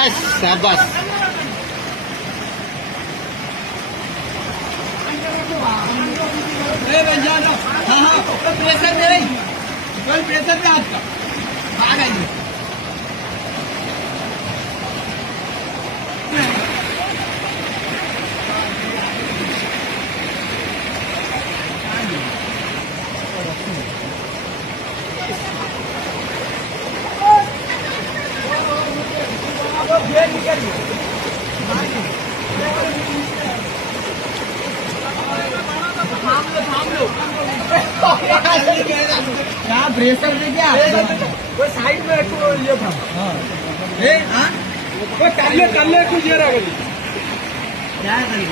बस शाबाश। हाँ हाँ प्रेशर दे रही, कोई प्रेशर पे आपका आ गई। क्या प्रेशर दे क्या वो साइड में ये था। हाँ वो कर ले कुछ ये रहा क्या करिए।